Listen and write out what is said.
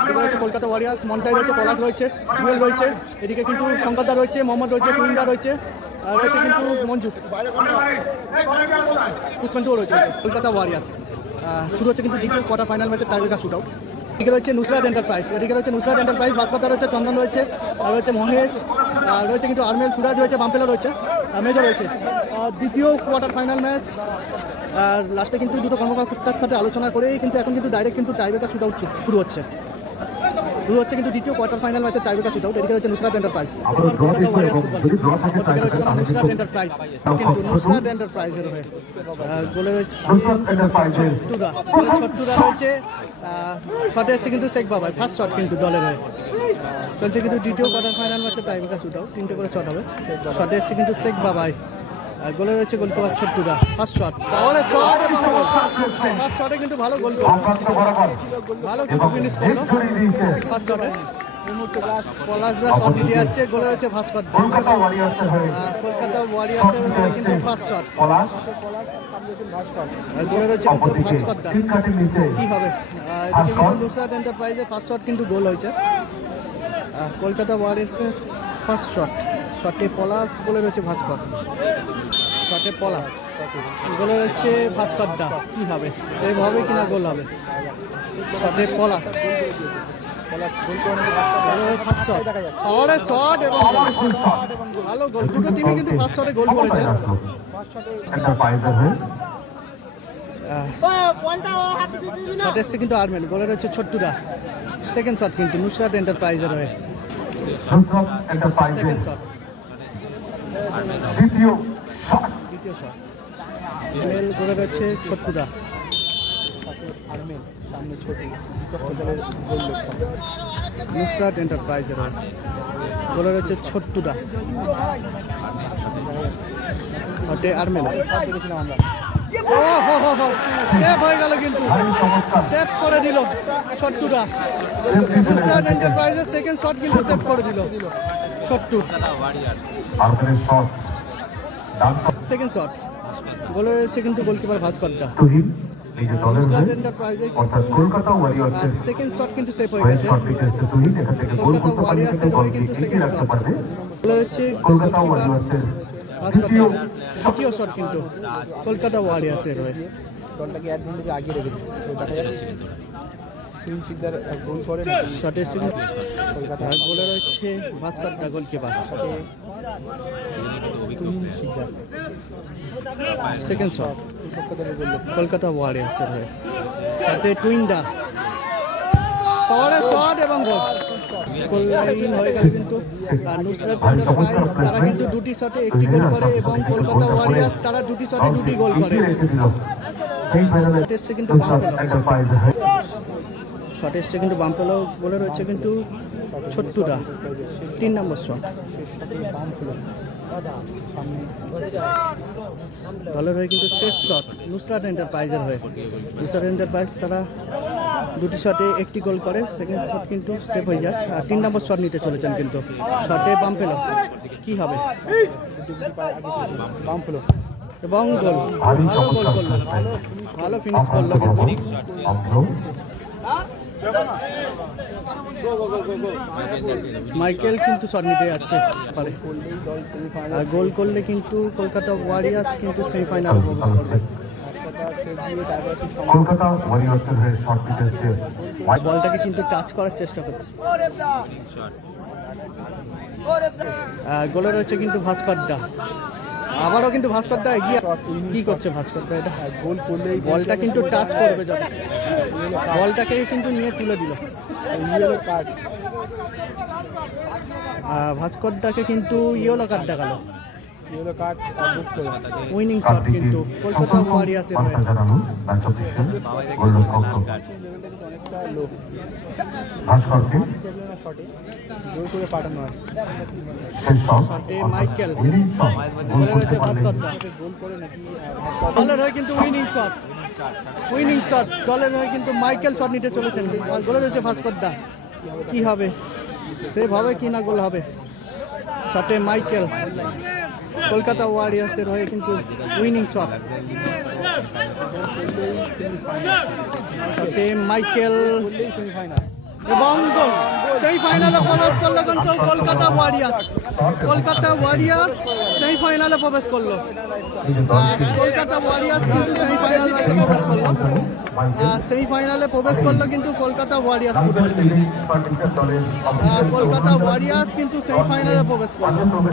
এদিকে রয়েছে কলকাতা ওয়ারিয়ার্স, মন্টাই রয়েছে, পলাশ রয়েছে, জুয়েল রয়েছে, এদিকে কিন্তু শঙ্করদা রয়েছে, মোহাম্মদ রয়েছে, টুইন্দা রয়েছে, আর রয়েছে কিন্তু মঞ্জু, পুষ্পেন্দুও রয়েছে। কলকাতা ওয়ারিয়ার্স শুরু হচ্ছে কিন্তু দ্বিতীয় কোয়ার্টার ফাইনাল ম্যাচের টাইব্রেকার শুট আউট। এদিকে রয়েছে নুসরাত এন্টারপ্রাইজ, এদিকে রয়েছে নুসরাত এন্টারপ্রাইজ, ভাস্কর রয়েছে, চন্দন রয়েছে, আর রয়েছে মহেশ, আর রয়েছে কিন্তু আরমেল, সুরাজ রয়েছে, বাম্পেলা রয়েছে, মেজর রয়েছে। দ্বিতীয় কোয়ার্টার ফাইনাল ম্যাচ, আর লাস্টে কিন্তু দুটো কর্মকর্তার সাথে আলোচনা করেই কিন্তু এখন কিন্তু ডাইরেক্ট কিন্তু টাইব্রেকার শুট আউট শুরু হচ্ছে কিন্তু দ্বিতীয় কোয়ার্টার ফাইনাল ম্যাচের টাইব্রেকার শুট আউট। এদিকে রয়েছে নুসরাত এন্টারপ্রাইজ, নুসরাত এন্টারপ্রাইজ, কিন্তু নুসরাত এন্টারপ্রাইজের হয়ে গোলে রয়েছে ছট্টুরা রয়েছে, শটে এসছে কিন্তু শেখ বাবাই, ফার্স্ট শট কিন্তু দলের হয়ে চলছে কিন্তু দ্বিতীয় কোয়ার্টার ফাইনাল ম্যাচের টাইব্রেকার শুট আউট। 3টে করে শট হবে, শটে এসছে কিন্তু শেখ বাবাই, গোলে রয়েছে গোলকিপার ছট্টুরা, ফার্স্ট শট, তাহলে শট এবং ফার্স্ট শটে কিন্তু ভালো গোল করলো, ভালো কিন্তু ফিনিশ করলো ফার্স্ট শটে। পলাশদা শট দিতে যাচ্ছে, গোলে রয়েছে ভাস্কর, কলকাতা ওয়ারিয়ার্সের কিন্তু ফার্স্ট শট, গোলে রয়েছে কিন্তু ভাস্কর, কি হবে এদিকে কিন্তু নুসরাত এন্টারপ্রাইজের ফার্স্ট শট কিন্তু গোল হয়েছে, কলকাতা ওয়ারিয়ার্সের ফার্স্ট শট, শটে পলাশ, গোলে রয়েছে ভাস্কর, শটে পলাশ, গোলে রয়েছে ভাস্কর দা, কি হবে সেভ হবে কিনা গোল হবে, শটে পলাশ, শট এবং ভালো গোল, দুটো টিমই কিন্তু ফার্স্ট শটে গোল করেছে। শট এসছে কিন্তু আরমেল, গোলে রয়েছে ছট্টুরা, সেকেন্ড শট কিন্তু নুসরাত এন্টারপ্রাইজের হয়ে, সেকেন্ড শট, দ্বিতীয় শট, আরমেল, গোলে রয়েছে ছট্টুরা, নুসরাত এন্টারপ্রাইজের গোলে রয়েছে ছট্টুরা, আরমেল, সেভ হয়ে গেল কিন্তু, সেভ করে দিল ছট্টুরা, নুসরাত এন্টারপ্রাইজের সেকেন্ড শট কিন্তু সেভ করে দিল ছট্টু, সেকেন্ড শট, গোলে রয়েছে কিন্তু গোলকিপার ভাস্করদা, কলকাতা ওয়ারিয়ার্সের সেকেন্ড শট কিন্তু সেভ হয়ে গেছে, কলকাতা ওয়ারিয়ার্সের হয়ে কিন্তু সেকেন্ড শট, গোলে রয়েছে কলকাতা ওয়ারিয়ার্সের ভাস্করদা, দ্বিতীয় শট কিন্তু কলকাতা ওয়ারিয়ার্সের হয়ে, দলটাকে অ্যাডভান্টেজে আগিয়ে রেখেছে, শটে গোলে রয়েছে ভাস্করদা, গোলকিপার, সেকেন্ড শট কলকাতা ওয়ারিয়ার্সের হয়ে, শটে টুইন্দা, শট এবং গোল, গোল লাইন হয়ে গেল কিন্তু। আর নুসরাত এন্টারপ্রাইজ তারা কিন্তু দুটি শটে একটি গোল করে এবং কলকাতা ওয়ারিয়ার্স তারা দুটি শটে দুটি গোল করে। শট এসছে কিন্তু বাম্পেলো, গোলে রয়েছে কিন্তু ছট্টুরা, 3 নম্বর শট, দলের হয়ে কিন্তু শেষ শট নুসরাত এন্টারপ্রাইজের হয়ে, নুসরাত এন্টারপ্রাইজ তারা দুটি শটে একটি গোল করে, সেকেন্ড শট কিন্তু সেভ হয়ে যায়, আর 3 নম্বর শট নিতে চলেছেন কিন্তু, শটে বাম্পেলো, কি হবে বাম্পেলো এবং গোল, ভালো গোল করলো, ভালো ফিনিশ করলো কিন্তু, মাইকেল কিন্তু শট নিতে যাচ্ছে পারে, আর গোল করলে কিন্তু কলকাতা ওয়ারিয়ার্স কিন্তু সেমিফাইনাল প্রবেশ করবে। কলকাতা ওয়ারিয়ার্সের হয়ে শট নিতে যাচ্ছে, বলটাকে কিন্তু টাচ করার চেষ্টা করছে, আর গোলে রয়েছে কিন্তু ভাস্করদা, আবারও কিন্তু ভাস্করদা এগিয়ে, কি করছে ভাস্করদা, এটা গোল করলে বলটা কিন্তু টাচ করবে, যখন বলটাকে কিন্তু নিয়ে তুলে দিল, ভাস্করদাকে কিন্তু ইয়েলো কার্ড দেখালো, উইনিং শট কিন্তু কলকাতা ওয়ারিয়ার্সের হয়ে, মাইকেল, দলের হয়ে কিন্তু উইনিং শট, দলের হয়ে কিন্তু মাইকেল শট নিতে চলেছেন, গোলে রয়েছে ভাস্করদা, কি হবে সেভ হবে কি না গোল হবে, শটে মাইকেল, কলকাতা ওয়ারিয়ার্সের হয়ে কিন্তু উইনিং শট, শটে মাইকেল, এবং গোল। সেই ফাইনালে প্রবেশ করলো কিন্তু কলকাতা ওয়ারিয়ার্স। কলকাতা ওয়ারিয়ার্স সেই ফাইনালে প্রবেশ করলো। কলকাতা ওয়ারিয়ার্স কিন্তু সেই ফাইনাল ম্যাচে প্রবেশ করলো। সেই ফাইনালে প্রবেশ করলো কিন্তু কলকাতা ওয়ারিয়ার্স। কলকাতা ওয়ারিয়ার্স কিন্তু সেই ফাইনালে প্রবেশ করলো।